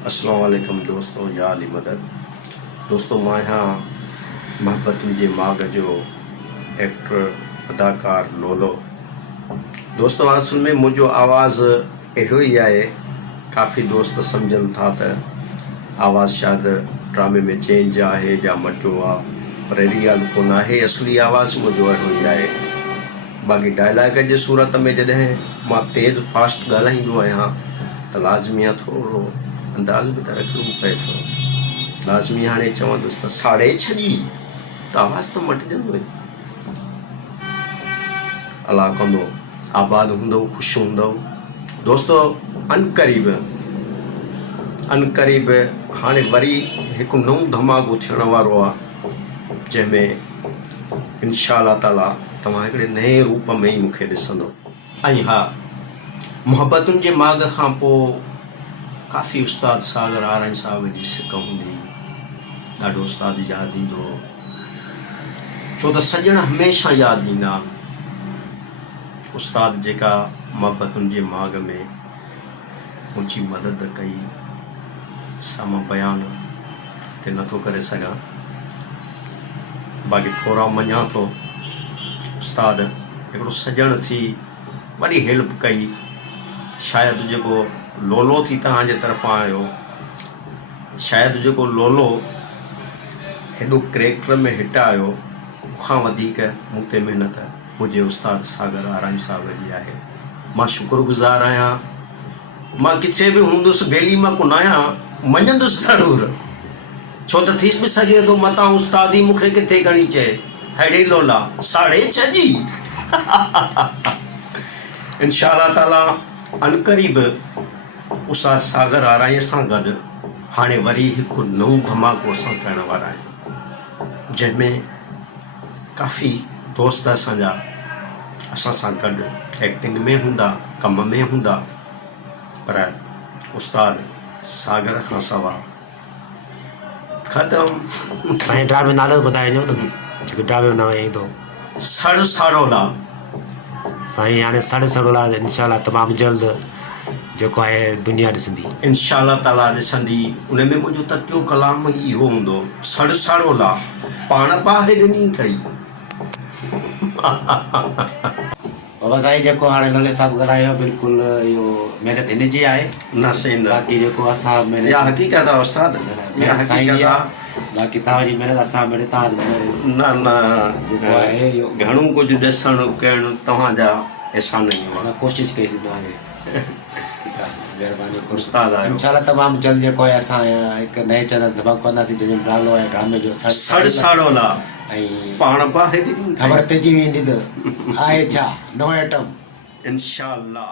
अस्सलाम वालेकुम दोस्तों, या अली मदद। दोस्तों मां यहाँ मोहब्बत जे माग जो एक्टर अदाकार लोलो। दोस्तों असल में मुझो आवाज़ इहो ही आहे। काफ़ी दोस्त समझन था त आवाज़ शायद ड्रामे में चेंज आहे या मटो आहे, पर अहिड़ी ॻाल्हि कोन आहे। असली आवाज़ मुझो इहो ही आहे। बाक़ी डायलॉग जे सूरत में जॾहिं मां तेज़ फास्ट ॻाल्हाईंदो आहियां त लाज़मी आहे थोरो अंदाज़ भी त रखिणो पए थो। लाज़मी हाणे चवंदुसि त 6:30 त आवाज़ त मटिजंदो ई। अला कंदो आबाद हूंदो, ख़ुशि हूंदो। दोस्तों अनक़रीब हाणे वरी हिकु नओं धमाको थियण वारो आहे, जंहिंमें इंशाअल्लाह ताला तव्हां हिकिड़े नए रूप में ई मूंखे ॾिसंदो। ऐं हा, मोहब्बतुनि जे माग खां पोइ काफ़ी उस्ताद सागर आरन साहब जी सिक हूंदी, ॾाढो उस्ताद यादि ईंदो, छो त सॼण हमेशह यादि ईंदा। उस्ताद जेका मोहब्बतुनि जे माग में मुंहिंजी मदद कई, सा मां बयानु हिते नथो करे सघां। बाक़ी थोरा मञा थो, उस्ताद हिकिड़ो सॼण थी वॾी हेल्प कई। शायदि जेको लोलो थी तव्हांजे तरफ़ां आयो, शायदि जेको लोलो हेॾो करैक्टर में हिट आयो, मूंखां वधीक मूं ते महिनत मुंहिंजे उस्ताद सागर आरन साहब जी आहे। मां शुक्रगुज़ार आहियां। मां किथे बि हूंदुसि, बेली मां कोन आहियां, मञंदुसि ज़रूरु, छो त थी बि सघे थो मतां उस्ताद ई मूंखे किथे खणी चए, हेड़े लोला 6:30 जी। इंशाअल्लाह ताला अनक़रीब उस्ताद सागर आरन सां गॾु हाणे वरी हिकु नओं धमाको असां करण वारा आहियूं, जंहिंमें काफ़ी दोस्त असांजा असां सां गॾु एक्टिंग में हूंदा, कम में हूंदा, पर उस्ताद सागर खां सवाइ ख़तमु। साईं ड्रामे नालो ॿुधाइजो न, जेको ड्रामे में नालो ईंदो। सड़ साड़ोला साईं हाणे सड़ोला इंशाअल्लाह तमामु जल्द जेको आहे दुनिया ॾिसंदी, इंशाअल्लाह ताला ॾिसंदी। उन में मुंहिंजो तकियो कलाम इहो हूंदो, सड़ साड़ोला पाण पाहे ॾिनी अथई। बाबा साईं जेको हाणे लोले साहब ॻाल्हायो, बिल्कुलु इहो महिनत हिन जी आहे न सही, बाक़ी जेको असां महिनत, इहा हक़ीक़त आहे उस्ताद, इहा हक़ीक़त आहे। बाक़ी तव्हांजी महिनत असां महिनत तव्हां न न जेको आहे इहो घणो कुझु ॾिसणु करणु तव्हांजा एहसान ई असां कोशिशि कईसीं तव्हांखे। महिरबानी उस्ताद आहियो। इंशाअल्लाह तमामु जल्द जेको आहे असां हिकु नए चैनल धमाको कंदासीं, जंहिंजो नालो आहे ड्रामे जो सड़ साड़ोला ऐं पाण पाहे ॾिनी ख़बर पइजी वेंदी त आहे छा नओं आइटम। इंशाअल्लाह।